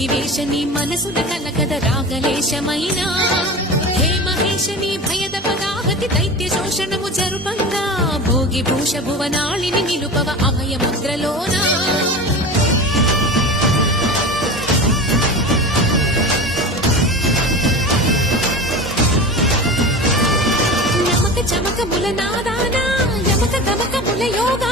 భోగి వేషని మనసుల కలకద రాగలేశమైనా హే మహేశని భయద పదాహతి దైత్య శోషణము జరుపంగా భోగి భూష భువనాళిని నిలుపవ అభయ ముద్రలోనా చమకముల నాదానా యమక గమకముల యోగా